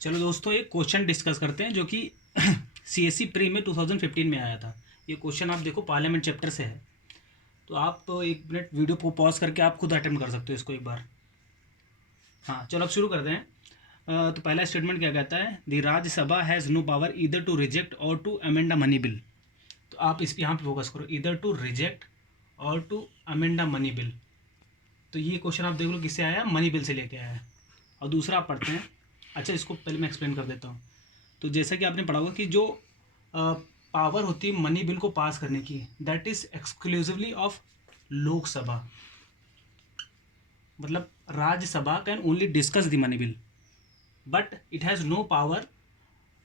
चलो दोस्तों, एक क्वेश्चन डिस्कस करते हैं जो कि सीएससी प्री में 2015 में आया था। ये क्वेश्चन आप देखो पार्लियामेंट चैप्टर से है, तो आप एक मिनट वीडियो को पॉज करके आप खुद अटेम्प्ट कर सकते हो इसको एक बार। हाँ चलो अब शुरू करते हैं। तो पहला स्टेटमेंट क्या कहता है, the Rajya Sabha has no power either to reject or to amend a money bill. तो आप इस यहाँ पे फोकस करो, either to reject or to amend a money bill. तो ये क्वेश्चन आप देख लो किससे आया, मनी बिल से लेके आया है। और दूसरा आप पढ़ते हैं। अच्छा, इसको पहले मैं एक्सप्लेन कर देता हूँ। तो जैसा कि आपने पढ़ा होगा कि जो पावर होती है मनी बिल को पास करने की, that is exclusively of Lok Sabha. मतलब Rajya Sabha can only discuss the money bill, but it has no power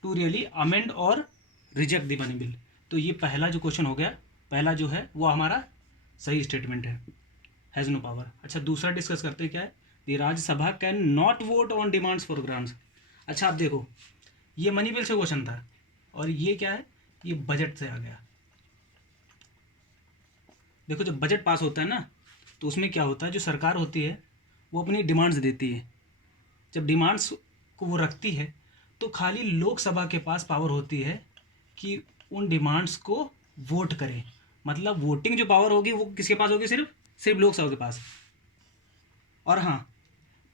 to really amend or reject the money bill. तो ये पहला जो क्वेश्चन हो गया, पहला जो है वो हमारा सही स्टेटमेंट हैज़ नो पावर। अच्छा, दूसरा डिस्कस करते हैं क्या है, the Rajya Sabha can not vote on demands for grants. अच्छा आप देखो, ये मनी बिल से क्वेश्चन था और ये क्या है, ये बजट से आ गया। देखो जब बजट पास होता है ना, तो उसमें क्या होता है, जो सरकार होती है वो अपनी डिमांड्स देती है। जब डिमांड्स को वो रखती है तो खाली लोकसभा के पास पावर होती है कि उन डिमांड्स को वोट करे। मतलब वोटिंग जो पावर होगी वो किसके पास होगी, सिर्फ सिर्फ लोकसभा के पास। और हाँ,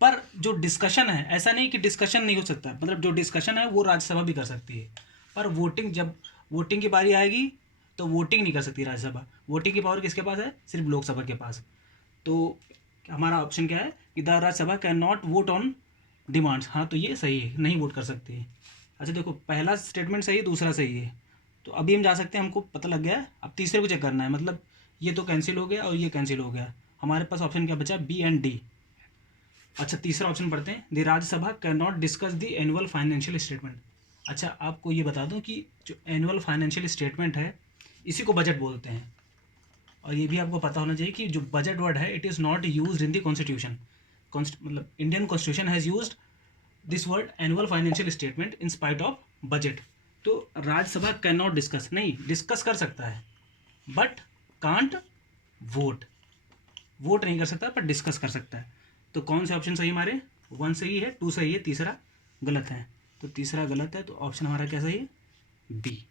पर जो डिस्कशन है, ऐसा नहीं कि डिस्कशन नहीं हो सकता, मतलब जो डिस्कशन है वो राज्यसभा भी कर सकती है। पर वोटिंग, जब वोटिंग की बारी आएगी तो वोटिंग नहीं कर सकती राज्यसभा। वोटिंग की पावर किसके पास है, सिर्फ लोकसभा के पास। तो हमारा ऑप्शन क्या है कि the Rajya Sabha can not vote on demands. हाँ तो ये सही है, नहीं वोट कर सकती है। अच्छा देखो, पहला स्टेटमेंट सही है, दूसरा सही है। तो अभी हम जा सकते हैं, हमको पता लग गया है। अब तीसरे को चेक करना है, मतलब ये तो कैंसिल हो गया और ये कैंसिल हो गया। हमारे पास ऑप्शन क्या बचा, बी एंड डी। अच्छा तीसरा ऑप्शन पढ़ते हैं, the Rajya Sabha can not discuss the annual financial statement. अच्छा आपको ये बता दूं कि जो एनुअल फाइनेंशियल स्टेटमेंट है इसी को बजट बोलते हैं। और ये भी आपको पता होना चाहिए कि जो बजट वर्ड है, it is not used in the constitution. मतलब Indian constitution has used this word annual financial statement in spite of budget. तो राज्यसभा कैन नॉट डिस्कस, नहीं डिस्कस कर सकता है बट कांट वोट। वोट नहीं कर सकता पर डिस्कस कर सकता है। तो कौन से ऑप्शन सही हमारे, 1 सही है, 2 सही है, तीसरा गलत है। तो तीसरा गलत है, तो ऑप्शन हमारा क्या सही है, बी।